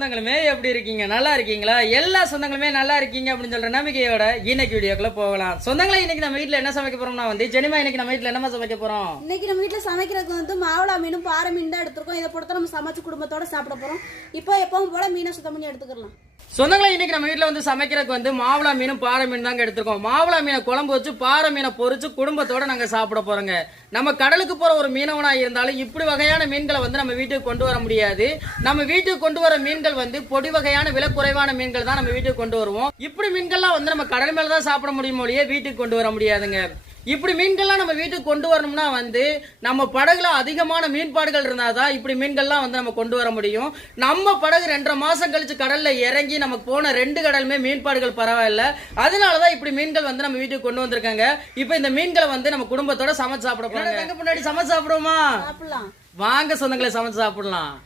சொந்தங்களுமே எப்படி இருக்கீங்க? நல்லா இருக்கீங்களா? எல்லா சொந்தங்களுமே நல்லா இருக்கீங்க அப்படின்னு சொல்ற நம்பிக்கையோட இன்னைக்கு வீடியோக்குள்ள போகலாம். சொந்தங்களை இன்னைக்கு நம்ம வீட்டுல என்ன சமைக்க போறோம்னா வந்து ஜெனிமா இன்னைக்கு நம்ம வீட்டுல என்னமா சமைக்க போறோம்? இன்னைக்கு நம்ம வீட்டில் சமைக்கிறதுக்கு வந்து மாவளா மீனும் பாறை மீன் தான் எடுத்திருக்கோம். இதை பொறுத்த நம்ம சமைச்சு குடும்பத்தோட சாப்பிட போறோம். இப்போ எப்பவும் போல மீனை சுத்தம் பண்ணி எடுத்துக்கலாம். சொந்தங்களை இன்னைக்கு நம்ம வீட்டில் வந்து சமைக்கிறதுக்கு வந்து மாவளா மீனும் பாறை மீன் தாங்க எடுத்திருக்கோம். மாவளா மீனை குழம்பு வச்சு பாறை மீனை பொறிச்சு குடும்பத்தோட நாங்கள் சாப்பிட போறோங்க. நம்ம கடலுக்கு போற ஒரு மீனவனா இருந்தாலும் இப்படி வகையான மீன்களை வந்து நம்ம வீட்டுக்கு கொண்டு வர முடியாது. நம்ம வீட்டுக்கு கொண்டு வர மீன்கள் வந்து பொடி வகையான விலை குறைவான மீன்கள் தான் நம்ம வீட்டுக்கு கொண்டு வருவோம். இப்படி மீன்கள்லாம் வந்து நம்ம கடல் மேல தான் சாப்பிட முடியும் ஒழிய வீட்டுக்கு கொண்டு வர முடியாதுங்க. இப்படி மீன்கள்லாம் நம்ம வீட்டுக்கு கொண்டு வரணும்னா வந்து நம்ம படகுல அதிகமான மீன்பாடுகள் இருந்தாதான் இப்படி மீன்கள்லாம் வந்து நம்ம கொண்டு வர முடியும். நம்ம படகு ரெண்டரை மாசம் கழிச்சு கடல்ல இறங்கி நமக்கு போன ரெண்டு கடலுமே மீன்பாடுகள் பரவாயில்ல. அதனாலதான் இப்படி மீன்கள் வந்து நம்ம வீட்டுக்கு கொண்டு வந்திருக்காங்க. இப்போ இந்த மீன்களை வந்து நம்ம குடும்பத்தோட சமைச்சு சாப்பிட போறாங்க. எங்க முன்னாடி சமைச்சு சாப்பிடுவோமா? வாங்க சொந்தங்களை சமைச்சு சாப்பிடலாம்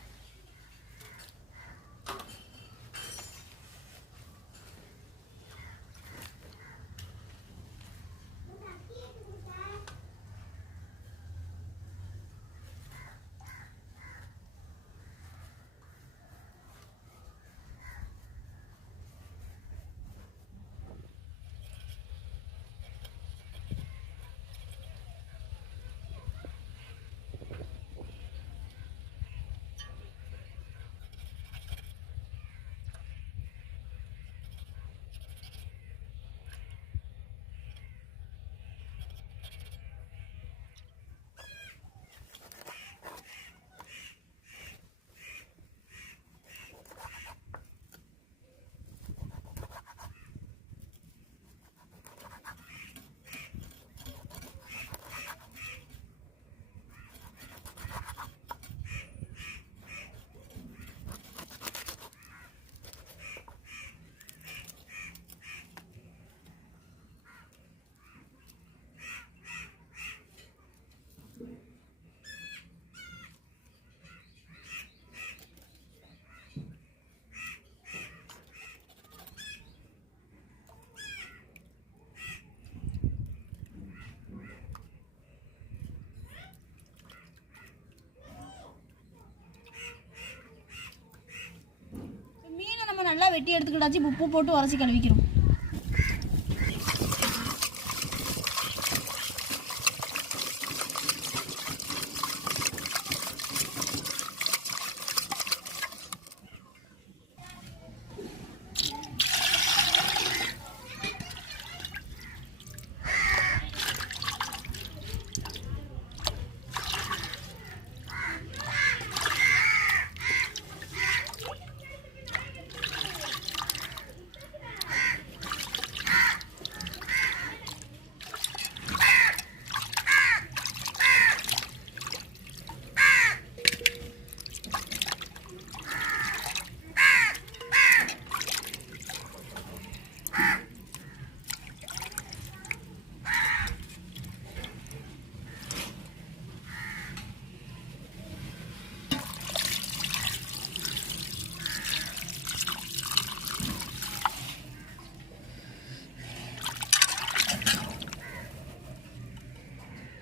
மீனை நம்ம நல்லா வெட்டி எடுத்துக்கிட்டாச்சு உப்பு போட்டு உரசி கழுவிக்கிறோம்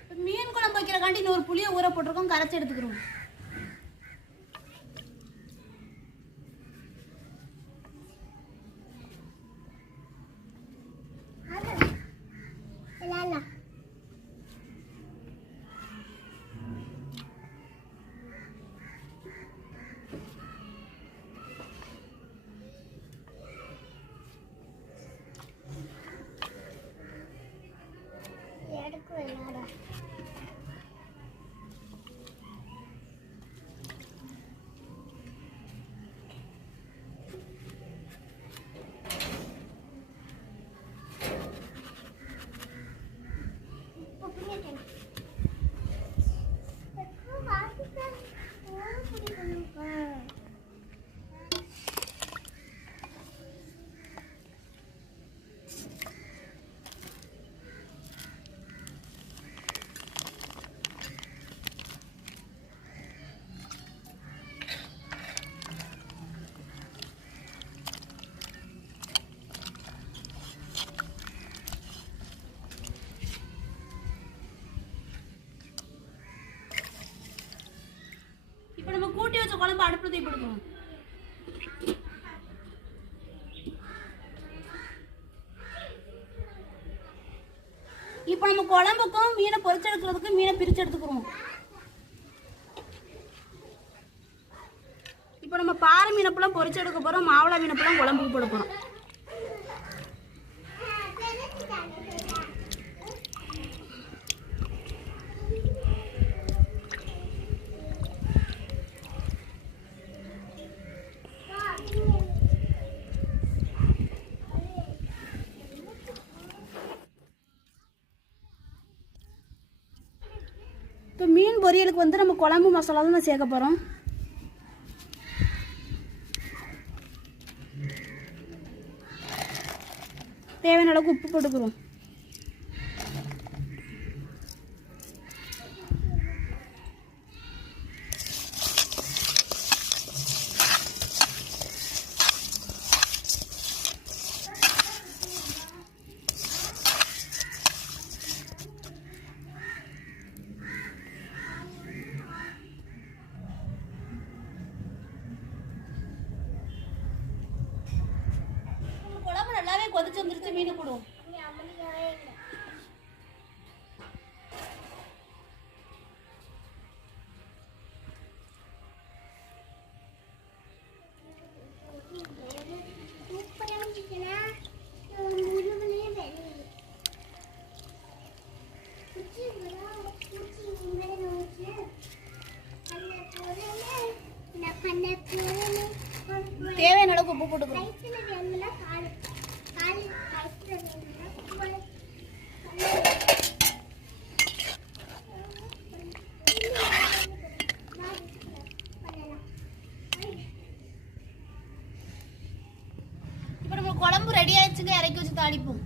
இப்ப மீன் ஐநூறு புளியை ஊற போட்டிருக்கோம் கரைச்சி எடுத்துக்கிறோம். குழம்பு அடுப்பில் தூக்கி பிடிக்கும் இப்போ நம்ம குழம்புக்கும் மீனை பொறிச்சு எடுக்கிறதுக்கும் மீனை பிரித்து எடுத்துக்கிறோம். இப்போ நம்ம பாறை மீனப்பெல்லாம் பொறிச்சு எடுக்க போகிறோம் மாவளா மீனப்பெல்லாம் குழம்புக்கு போட போகிறோம் பொரியலுக்கு வந்து நம்ம குழம்பு மசாலா தான் சேர்க்க போகிறோம் தேவையான அளவுக்கு உப்பு போட்டுக்கிறோம் குழம்பு நல்லாவே கொதிச்சு வந்துருச்சு மீன் போடுவோம் தேவையான அளவுக்கு உப்பு போட்டுக்கிறோம் இப்போ நம்ம குழம்பு இறக்கி வச்சு தாளிப்போம்.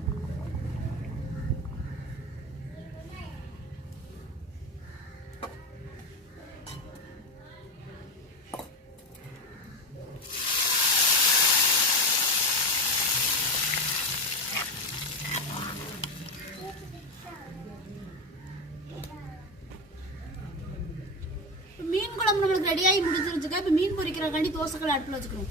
மீன் குழம்பு நம்மளுக்கு ரெடியாகி முடிஞ்சிருச்சுங்க இப்போ மீன் பொரிக்கிறக்காண்டி தோசைக்கல் அடுப்பில் வச்சுக்கிறோம்.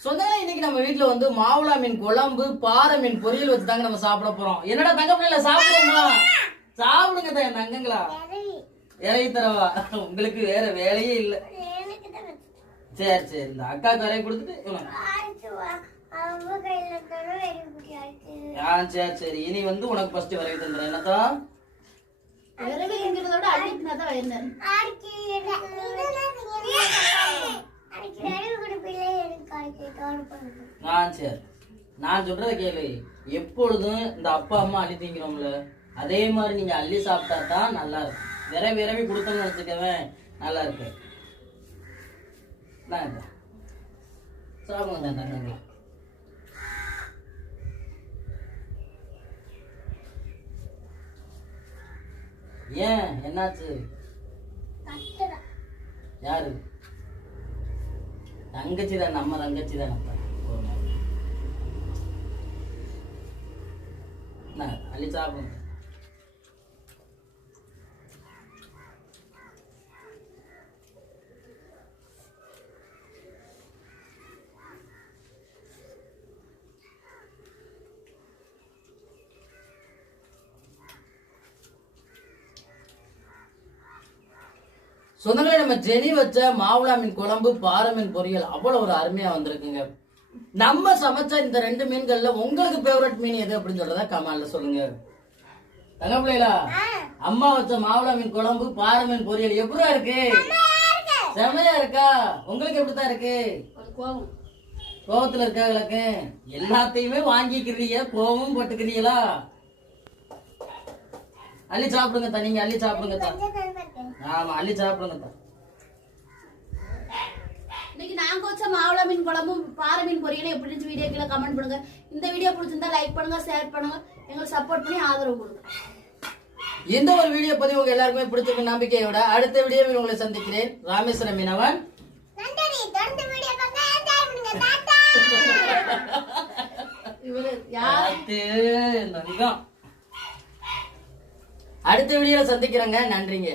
சொந்தங்களே இன்னைக்கு நம்ம வீட்ல வந்து மாவுளா மீன் குழம்பு பாறை மீன் பொரியல் வச்சு தாங்க நம்ம சாப்பிட போறோம். என்னடா தங்க பிள்ளைல சாப்பிடுமா சாப்பிடுங்க தான் தங்கங்களா? இறங்கி தரவா. உங்களுக்கு வேற வேலையே இல்ல. சரி சரி இந்த அக்காக்கு வரைய கொடுத்துட்டு இவனுக்கு. ஆ சரி சரி. இனி வந்து உனக்கு ஃபர்ஸ்ட் வரைய தான் வயிறு ஆ சரி. நான் சொல்றத கேளு. எப்பொழுதும் இந்த அப்பா அம்மா அள்ளி திங்கிறோம்ல அதே மாதிரி நீங்க அள்ளி சாப்பிட்டா தான் நல்லா இருக்கும் விரவி விரவி கொடுத்தோம்னு வச்சுக்கவேன் நல்லா இருக்கு. சாப்பிடுங்க தங்கங்களா ஏன்? என்னாச்சு? யாரு? தங்கச்சி தான் நம்ம தங்கச்சி தான் அள்ளி சாப்பிடுங்க சொந்தங்களே நம்ம ஜெனி வச்ச மாவுளா மீன் குழம்பு பாறை மீன் பொரியல் அவ்வளவு ஒரு அருமையா வந்திருக்குங்க. நம்ம சமைச்ச இந்த ரெண்டு மீன்கள்ல உங்களுக்கு ஃபேவரட் மீன் எது அப்படின்னு சொல்றதா கமால்ல சொல்லுங்க. தங்க பிள்ளைகளா? அம்மா வச்ச மாவுளா மீன் குழம்பு பாறை மீன் பொரியல் எப்படா இருக்கு? செமையா இருக்கா? உங்களுக்கு எப்படித்தான் இருக்கு? கோபத்துல இருக்கா கோவத்துல எல்லாத்தையுமே வாங்கிக்கிறீங்க கோவமும் பட்டுக்கிறீங்களா? அள்ளி சாப்பிடுங்க தனிங்க அள்ளி சாப்பிடுங்க ஆமா அள்ளி சாப்பிடுங்க தா இன்னைக்கு நாங்க வச்ச மாவளா மீன் குழம்பும் பாறை மீன் பொரியலும் எப்படி இருந்துச்சு வீடியோ கீழே கமெண்ட் பண்ணுங்க. இந்த வீடியோ பிடிச்சிருந்தா லைக் பண்ணுங்க ஷேர் பண்ணுங்க. எங்களுக்கு சப்போர்ட் பண்ணி ஆதரவு கொடுங்க. இந்த ஒரு வீடியோ பதிவு உங்க எல்லாருக்குமே பிடிச்சிருக்க நம்பிக்கையோட அடுத்த வீடியோவில் உங்களை சந்திக்கிறேன். ராமேஸ்வரம் மீனவன். அடுத்த வீடியோல சந்திக்கிறேங்க. நன்றிங்க.